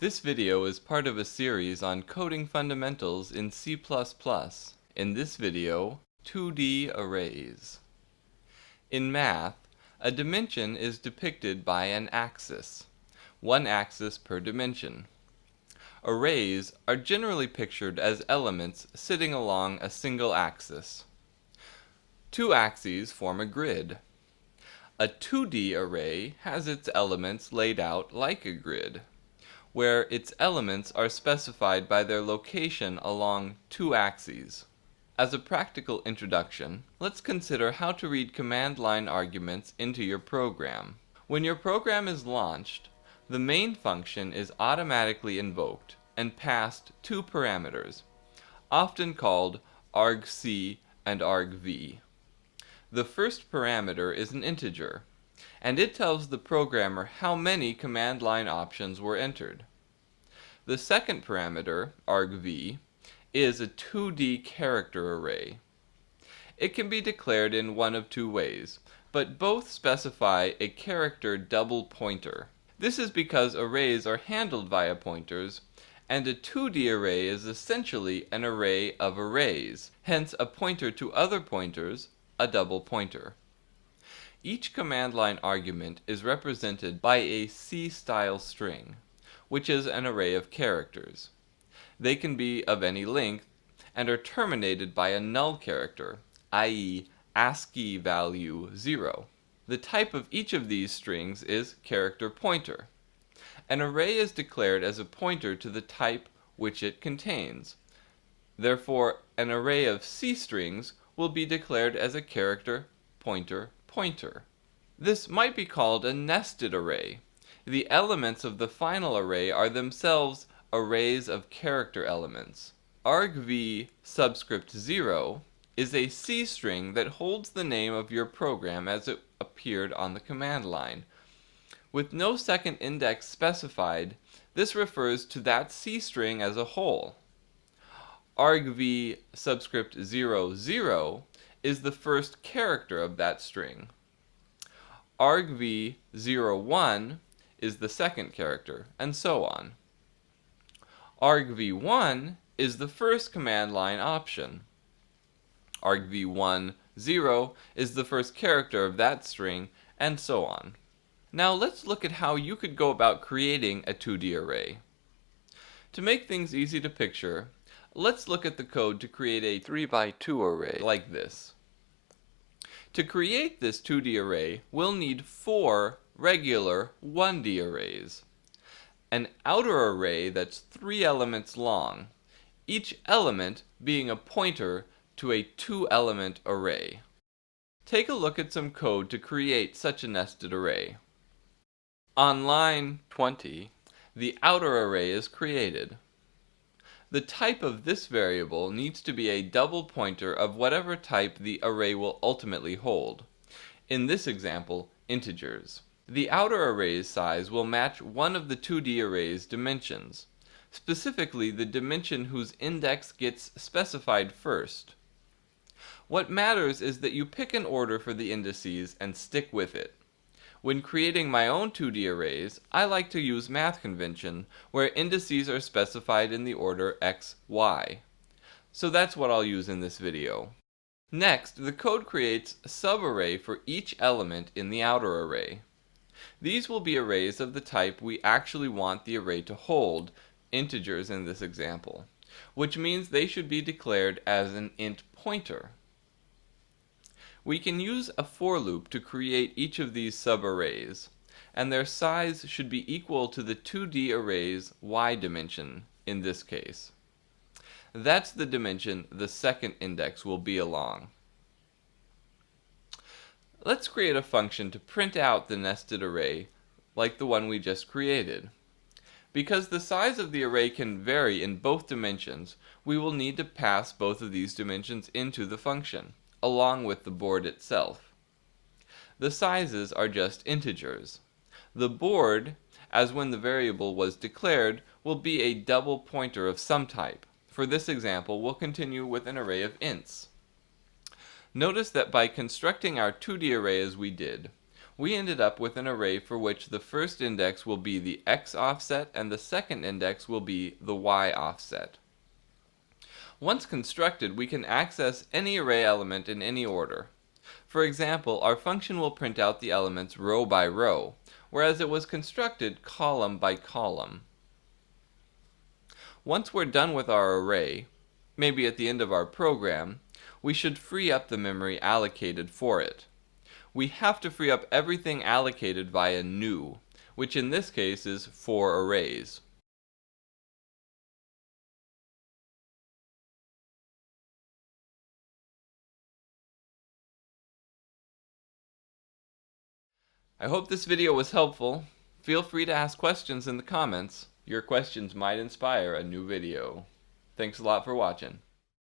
This video is part of a series on coding fundamentals in C++. In this video, 2D arrays. In math, a dimension is depicted by an axis, one axis per dimension. Arrays are generally pictured as elements sitting along a single axis. Two axes form a grid. A 2D array has its elements laid out like a grid, where its elements are specified by their location along two axes. As a practical introduction, let's consider how to read command line arguments into your program. When your program is launched, the main function is automatically invoked and passed two parameters, often called argc and argv. The first parameter is an integer, and it tells the programmer how many command line options were entered. The second parameter, argv, is a 2D character array. It can be declared in one of two ways, but both specify a character double pointer. This is because arrays are handled via pointers, and a 2D array is essentially an array of arrays, hence a pointer to other pointers, a double pointer. Each command line argument is represented by a C-style string, which is an array of characters. They can be of any length and are terminated by a null character, i.e. ASCII value 0. The type of each of these strings is character pointer. An array is declared as a pointer to the type which it contains. Therefore, an array of C strings will be declared as a character pointer pointer. This might be called a nested array. The elements of the final array are themselves arrays of character elements. argv subscript 0 is a C string that holds the name of your program as it appeared on the command line. With no second index specified, this refers to that C string as a whole. argv subscript 00 is the first character of that string. argv 01 is the second character, and so on. argv1 is the first command line option. argv10 is the first character of that string, and so on. Now let's look at how you could go about creating a 2D array. To make things easy to picture, let's look at the code to create a 3x2 array like this. To create this 2D array, we'll need 4 regular 1D arrays. An outer array that's 3 elements long, each element being a pointer to a 2-element array. Take a look at some code to create such a nested array. On line 20, the outer array is created. The type of this variable needs to be a double pointer of whatever type the array will ultimately hold. In this example, integers. The outer array's size will match one of the 2D array's dimensions, specifically the dimension whose index gets specified first. What matters is that you pick an order for the indices and stick with it. When creating my own 2D arrays, I like to use math convention, where indices are specified in the order x, y. So that's what I'll use in this video. Next, the code creates a subarray for each element in the outer array. These will be arrays of the type we actually want the array to hold, integers in this example, which means they should be declared as an int pointer. We can use a for loop to create each of these subarrays, and their size should be equal to the 2D array's y dimension in this case. That's the dimension the second index will be along. Let's create a function to print out the nested array like the one we just created. Because the size of the array can vary in both dimensions, we will need to pass both of these dimensions into the function, along with the board itself. The sizes are just integers. The board, as when the variable was declared, will be a double pointer of some type. For this example, we'll continue with an array of ints. Notice that by constructing our 2D array as we did, we ended up with an array for which the first index will be the x offset and the second index will be the y offset. Once constructed, we can access any array element in any order. For example, our function will print out the elements row by row, whereas it was constructed column by column. Once we're done with our array, maybe at the end of our program, we should free up the memory allocated for it. We have to free up everything allocated via new, which in this case is 4 arrays. I hope this video was helpful. Feel free to ask questions in the comments. Your questions might inspire a new video. Thanks a lot for watching.